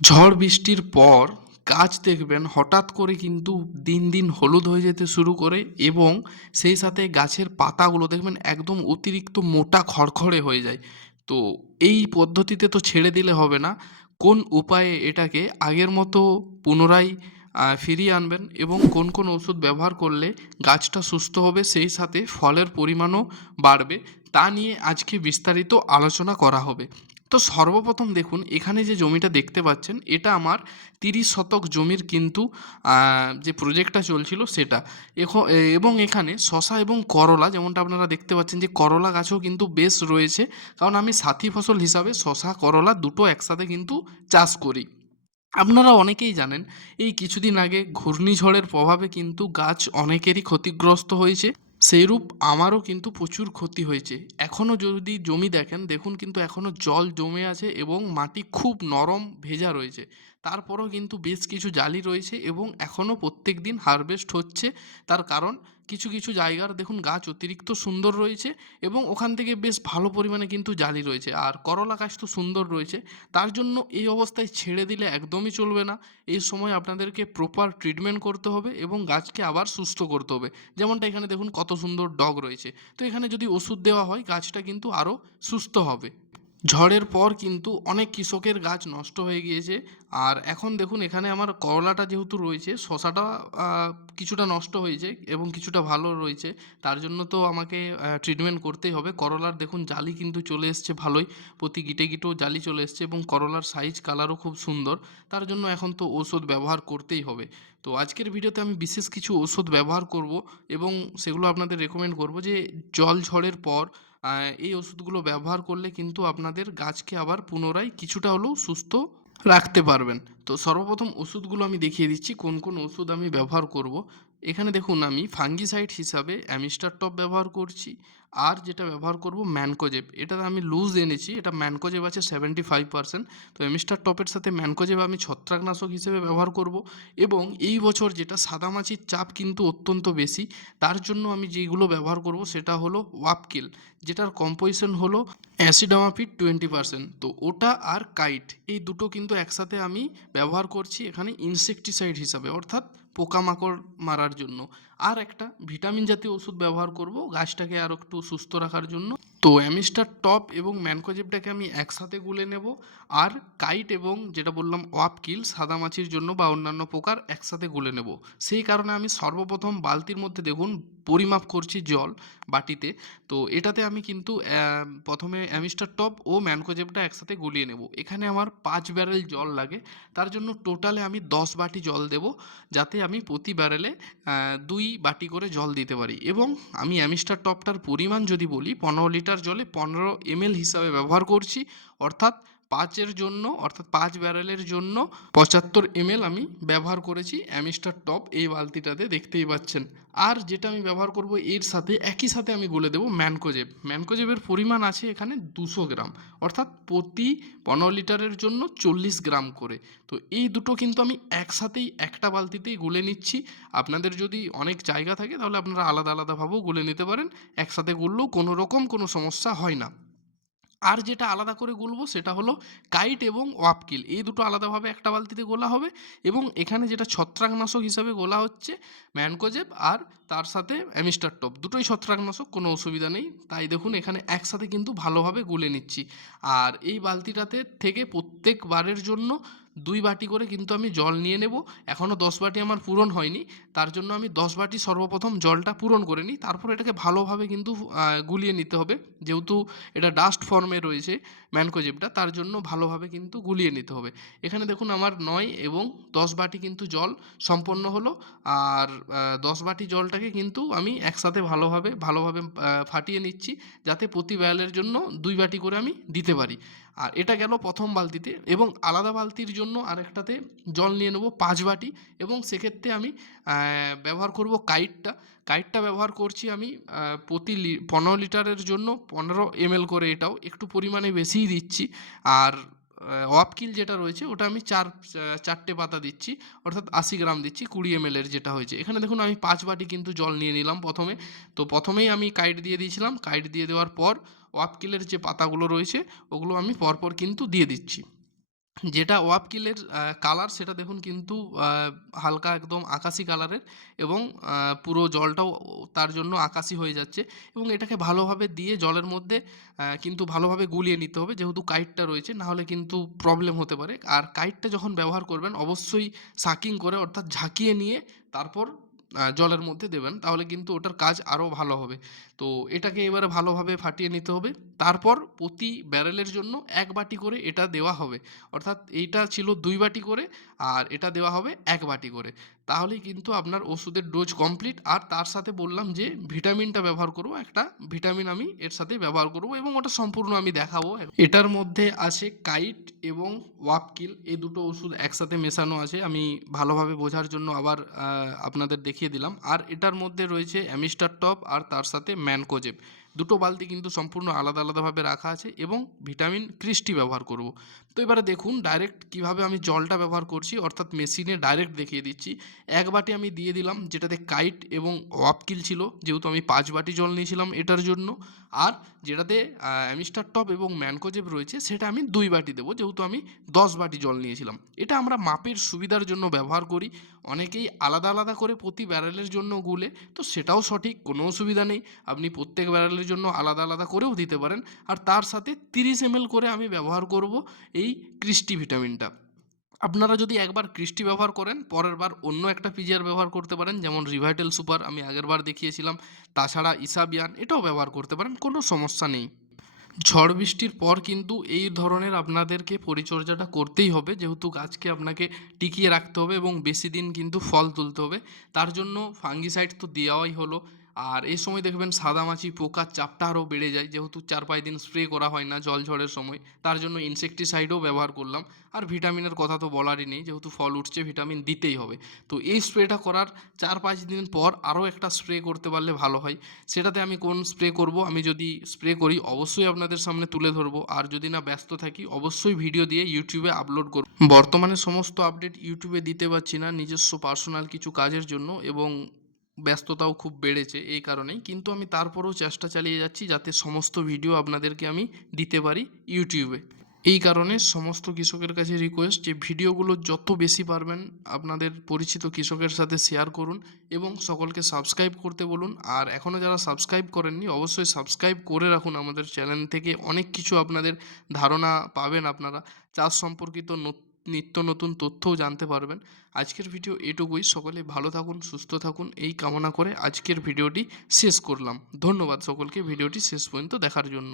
ঝড় বৃষ্টির পর গাছ দেখবেন, হঠাৎ করে কিন্তু দিন দিন হলুদ হয়ে যেতে শুরু করে এবং সেই সাথে গাছের পাতাগুলো দেখবেন একদম অতিরিক্ত মোটা খড়খড়ে হয়ে যায়। তো এই পদ্ধতিতে তো ছেড়ে দিলে হবে না। কোন উপায়ে এটাকে আগের মতো পুনরায় ফিরিয়ে আনবেন এবং কোন কোন ওষুধ ব্যবহার করলে গাছটা সুস্থ হবে সেই সাথে ফলের পরিমাণও বাড়বে, তা নিয়ে আজকে বিস্তারিত আলোচনা করা হবে। তো সর্বপ্রথম দেখুন, এখানে যে জমিটা দেখতে পাচ্ছেন, এটা আমার তিরিশ শতক জমির কিন্তু যে প্রজেক্টটা চলছিল সেটা। এবং এখানে শশা এবং করলা, যেমনটা আপনারা দেখতে পাচ্ছেন যে করলা গাছও কিন্তু বেশ রয়েছে, কারণ আমি সাথী ফসল হিসাবে শশা, করলা দুটো একসাথে কিন্তু চাষ করি। আপনারা অনেকেই জানেন, এই কিছুদিন আগে ঘূর্ণিঝড়ের প্রভাবে কিন্তু গাছ অনেকেরই ক্ষতিগ্রস্ত হয়েছে। সেইরূপ আমারও কিন্তু প্রচুর ক্ষতি হয়েছে। এখনও যদি জমি দেখেন, দেখুন কিন্তু এখনও জল জমে আছে এবং মাটি খুব নরম, ভেজা রয়েছে। তারপরও কিন্তু বেশ কিছু জালি রয়েছে এবং এখনও প্রত্যেক দিন হারভেস্ট হচ্ছে। তার কারণ কিছু কিছু জায়গার দেখুন গাছ অতিরিক্ত সুন্দর রয়েছে এবং ওখান থেকে বেশ ভালো পরিমাণে কিন্তু জালি রয়েছে। আর করলা গাছ তো সুন্দর রয়েছে, তার জন্য এই অবস্থায় ছেড়ে দিলে একদমই চলবে না। এই সময় আপনাদেরকে প্রপার ট্রিটমেন্ট করতে হবে এবং গাছকে আবার সুস্থ করতে হবে। যেমনটা এখানে দেখুন কত সুন্দর ডগ রয়েছে। তো এখানে যদি ওষুধ দেওয়া হয়, গাছটা কিন্তু আরও সুস্থ হবে। ঝড়ের পর কিন্তু অনেক কৃষকের গাছ নষ্ট হয়ে গিয়েছে। আর এখন দেখুন, এখানে আমার করলাটা যেহেতু রয়েছে, শশাটা কিছুটা নষ্ট হয়েছে এবং কিছুটা ভালো রয়েছে। তার জন্য তো আমাকে ট্রিটমেন্ট করতেই হবে। করলার দেখুন, জালি কিন্তু চলে এসছে ভালোই। প্রতি গিটে গিটেও জালি চলে এসছে এবং করলার সাইজ কালারও খুব সুন্দর। তার জন্য এখন তো ওষুধ ব্যবহার করতেই হবে। তো আজকের ভিডিওতে আমি বিশেষ কিছু ওষুধ ব্যবহার করব এবং সেগুলো আপনাদের রেকমেন্ড করব যে জল ঝড়ের পর এই ওষুধগুলো ব্যবহার করলে কিন্তু আপনাদের গাছকে আবার পুনরায় কিছুটা হলেও সুস্থ রাখতে পারবেন। তো সর্বপ্রথম ওষুধগুলো আমি দেখিয়ে দিচ্ছি, কোন কোন ওষুধ আমি ব্যবহার করব। এখানে দেখুন আমি ফাঙ্গিসাইড হিসাবে অ্যামিস্টার টপ ব্যবহার করছি। আর যেটা ব্যবহার করব ম্যানকোজেব। এটা আমি লুজ এনেছি। এটা ম্যানকোজেব আছে সেভেন্টি ফাইভ পার্সেন্ট তো অ্যামিস্টার টপের সাথে ম্যানকোজেব আমি ছত্রাকনাশক হিসেবে ব্যবহার করব। এবং এই বছর যেটা সাদামাছির চাপ কিন্তু অত্যন্ত বেশি, তার জন্য আমি যেগুলো ব্যবহার করব সেটা হলো ওয়াপকিল, যেটার কম্পোজিশন হলো অ্যাসিডামাপিড টোয়েন্টি পার্সেন্ট তো ওটা আর কাইট, এই দুটো কিন্তু একসাথে আমি ব্যবহার করছি এখানে ইনসেকটিসাইড হিসাবে, অর্থাৎ পোকামাকড় মারার জন্য। আর একটা ভিটামিন জাতীয় ওষুধ ব্যবহার করব, গাছটাকে আরও একটু সুস্থ রাখার জন্য। তো অ্যামিস্টার টপ এবং ম্যানকোজেবটাকে আমি একসাথে গুলে নেব। আর কাইট এবং যেটা বললাম ওয়াপকিল, সাদামাছির জন্য বা অন্যান্য পোকার একসাথে গুলে নেব। সেই কারণে আমি সর্বপ্রথম বালতির মধ্যে দেখুন পরিমাপ করছি জল বাটিতে। তো এটাতে আমি কিন্তু প্রথমে অ্যামিস্টার টপ ও ম্যানকোজেবটা একসাথে গুলিয়ে নেব। এখানে আমার পাঁচ ব্যারেল জল লাগে। তার জন্য টোটালে আমি দশ বাটি জল দেব, যাতে আমি প্রতি ব্যারেলে আহ, দুই বাটি করে জল দিতে পারি। এবং আমি অ্যামিস্টার টপটার পরিমাণ যদি বলি পনেরো লিটার জলে পনেরো এমএল হিসাবে ব্যবহার করছি অর্থাৎ পাঁচের জন্য, অর্থাৎ পাঁচ ব্যারেলের জন্য পঁচাত্তর এমএল আমি ব্যবহার করেছি অ্যামিস্টার টপ এই বালতিটাতে, দেখতেই পাচ্ছেন। আর যেটা আমি ব্যবহার করব এর সাথে, একই সাথে আমি বলে দেবো ম্যানকোজেব। ম্যানকোজেবের পরিমাণ আছে এখানে দুশো গ্রাম, অর্থাৎ প্রতি পনেরো লিটারের জন্য চল্লিশ গ্রাম করে। তো এই দুটো কিন্তু আমি একসাথেই, একটা বালতিতেই গুলে নিচ্ছি। আপনাদের যদি অনেক জায়গা থাকে তাহলে আপনারা আলাদা আলাদাভাবেও গুলে নিতে পারেন। একসাথে গুললেও কোনো রকম কোনো সমস্যা হয় না। আর যেটা আলাদা করে গুলবো সেটা হলো কাইট এবং ওয়াপকিল। এই দুটো আলাদাভাবে একটা বালতিতে গোলা হবে এবং এখানে যেটা ছত্রাকনাশক হিসাবে গোলা হচ্ছে ম্যানকোজেব আর তার সাথে অ্যামিস্টার টপ। দুটোই ছত্রাকনাশক, কোনো অসুবিধা নেই। তাই দেখুন, এখানে একসাথে কিন্তু ভালোভাবে গুলে নিচ্ছি। আর এই বালতিটাতে থেকে প্রত্যেকবারের জন্য দুই বাটি করে কিন্তু আমি জল নিয়ে নেব। এখনও দশ বাটি আমার পূরণ হয়নি। তার জন্য আমি দশ বাটি সর্বপ্রথম জলটা পূরণ করে নিই। তারপর এটাকে ভালোভাবে কিন্তু গুলিয়ে নিতে হবে। যেহেতু এটা ডাস্ট ফর্মে রয়েছে ম্যানকোজেবটা, তার জন্য ভালোভাবে কিন্তু গুলিয়ে নিতে হবে। এখানে দেখুন আমার নয় এবং দশ বাটি কিন্তু জল সম্পন্ন হলো। আর দশ বাটি জলটাকে কিন্তু আমি একসাথে ভালোভাবে ভালোভাবে ফাটিয়ে নিচ্ছি যাতে প্রতি ব্যালের জন্য দুই বাটি করে আমি দিতে পারি। আর এটা গেল প্রথম বালতিতে এবং আলাদা বালতির জন্য আরেকটাতে জল নিয়ে নেব পাঁচ বাটি এবং সেক্ষেত্রে আমি ব্যবহার করব কাইটটা। কাইটটা ব্যবহার করছি আমি প্রতি পনেরো লিটারের জন্য, পনেরো এমএল করে এটাও একটু পরিমাণে বেশিই দিচ্ছি। আর ওয়াপকিল যেটা রয়েছে ওটা আমি চার চারটে পাতা দিচ্ছি, অর্থাৎ আশি গ্রাম দিচ্ছি কুড়ি এমএলের যেটা হয়েছে। এখানে দেখুন আমি পাঁচ বাটি কিন্তু জল নিয়ে নিলাম প্রথমে। তো প্রথমেই আমি কাইট দিয়ে দিয়েছিলাম। কাইট দিয়ে দেওয়ার পর ওয়াপকিলের যে পাতাগুলো রয়েছে ওগুলো আমি পরপর কিন্তু দিয়ে দিচ্ছি। যেটা ওয়াপকিলের কালার সেটা দেখুন কিন্তু হালকা একদম আকাশি কালারের এবং পুরো জলটাও তার জন্য আকাশি হয়ে যাচ্ছে এবং এটাকে ভালোভাবে দিয়ে জলের মধ্যে কিন্তু ভালোভাবে গুলিয়ে নিতে হবে যেহেতু কাইটটা রয়েছে, নাহলে কিন্তু প্রবলেম হতে পারে। আর কাইটটা যখন ব্যবহার করবেন, অবশ্যই সাকিং করে অর্থাৎ ঝাঁকিয়ে নিয়ে তারপর জলের মধ্যে দেবেন, তাহলে কিন্তু ওটার কাজ আরও ভালো হবে। তো এটাকে এবারে ভালোভাবে ফাটিয়ে নিতে হবে। তারপর প্রতি ব্যারেলের জন্য এক বাটি করে এটা দেওয়া হবে। অর্থাৎ এইটা ছিল দুই বাটি করে আর এটা দেওয়া হবে এক বাটি করে। তাহলেই কিন্তু আপনার ওষুধের ডোজ কমপ্লিট আর তার সাথে বললাম যে ভিটামিনটা ব্যবহার করব। একটা ভিটামিন আমি এর সাথে ব্যবহার করব এবং ওটা সম্পূর্ণ আমি দেখাবো। এটার মধ্যে আছে কাইট এবং ওয়াপকিল এই দুটো ওষুধ একসাথে মেশানো আছে। আমি ভালোভাবে বোঝার জন্য আবার আপনাদের দেখিয়ে দিলাম। আর এটার মধ্যে রয়েছে অ্যামিস্টার টপ আর তার সাথে ম্যানকোজেব দুটো বালতি কিন্তু সম্পূর্ণ আলাদা আলাদাভাবে রাখা আছে এবং ভিটামিন ক্রিস্টি ব্যবহার করব। তো এবারে দেখুন ডাইরেক্ট কীভাবে আমি জলটা ব্যবহার করছি, অর্থাৎ মেশিনে ডাইরেক্ট দেখিয়ে দিচ্ছি। এক বাটি আমি দিয়ে দিলাম, যেটাতে কাইট এবং ওয়াপকিল ছিল, যেহেতু আমি পাঁচ বাটি জল নিয়েছিলাম এটার জন্য। আর যেটাতে অ্যামিস্টার টপ এবং ম্যানকোজেব রয়েছে, সেটা আমি দুই বাটি দেবো, যেহেতু আমি দশ বাটি জল নিয়েছিলাম। এটা আমরা মাপের সুবিধার জন্য ব্যবহার করি। অনেকেই আলাদা আলাদা করে প্রতি ব্যারেলের জন্য গুলে, তো সেটাও সঠিক, কোনো অসুবিধা নেই। আপনি প্রত্যেক ব্যারেলের জন্য আলাদা আলাদা করেও দিতে পারেন। আর তার সাথে তিরিশ এম করে আমি ব্যবহার করব এই ক্রিস্টি ভিটামিনটা। আপনারা যদি একবার ক্রিস্টি ব্যবহার করেন, পরের বার অন্য একটা পিজিআর ব্যবহার করতে পারেন, যেমন রিভাইটেল সুপার আমি আগের বার দেখিয়েছিলাম, তাছাড়া ইসাবিয়ান এটাও ব্যবহার করতে পারেন, কোনো সমস্যা নেই। ঝড় বৃষ্টির পর কিন্তু এই ধরনের আপনাদেরকে পরিচর্যাটা করতেই হবে, যেহেতু গাছকে আপনাকে টিকিয়ে রাখতে হবে এবং বেশি দিন কিন্তু ফল তুলতে হবে। তার জন্য ফাঙ্গিসাইড তো দেওয়াই হলো আর এই সময় দেখবেন সাদামাছি পোকার চাপটা আরও বেড়ে যায়। যেহেতু চার পাঁচ দিন স্প্রে করা হয় না জল ঝড়ের সময়, তার জন্য ইনসেকটিসাইডও ব্যবহার করলাম। আর ভিটামিনের কথা তো বলারই নেই, যেহেতু ফল উঠছে ভিটামিন দিতেই হবে। তো এই স্প্রেটা করার চার পাঁচ দিন পর আরও একটা স্প্রে করতে পারলে ভালো হয়। সেটাতে আমি কোন স্প্রে করব, আমি যদি স্প্রে করি, অবশ্যই আপনাদের সামনে তুলে ধরবো। আর যদি না ব্যস্ত থাকি, অবশ্যই ভিডিও দিয়ে ইউটিউবে আপলোড করব। বর্তমানে সমস্ত আপডেট ইউটিউবে দিতে পারছি না, নিজস্ব পার্সোনাল কিছু কাজের জন্য এবং ব্যস্ততাও খুব বেড়েছে এই কারণেই। কিন্তু আমি তারপরেও চেষ্টা চালিয়ে যাচ্ছি যাতে সমস্ত ভিডিও আপনাদেরকে আমি দিতে পারি ইউটিউবে। এই কারণে সমস্ত কৃষকের কাছে রিকোয়েস্ট যে ভিডিওগুলো যত বেশি পারবেন আপনাদের পরিচিত কৃষকের সাথে শেয়ার করুন এবং সকলকে সাবস্ক্রাইব করতে বলুন। আর এখনও যারা সাবস্ক্রাইব করেননি, অবশ্যই সাবস্ক্রাইব করে রাখুন আমাদের চ্যানেল থেকে। অনেক কিছু আপনাদের ধারণা পাবেন আপনারা। চাষ সম্পর্কিত নিত্য নতুন তথ্যও জানতে পারবেন। আজকের ভিডিও এটুকুই। সকলে ভালো থাকুন, সুস্থ থাকুন। এই কামনা করে আজকের ভিডিওটি শেষ করলাম। ধন্যবাদ সকলকে। ভিডিওটি শেষ পর্যন্ত দেখার জন্য।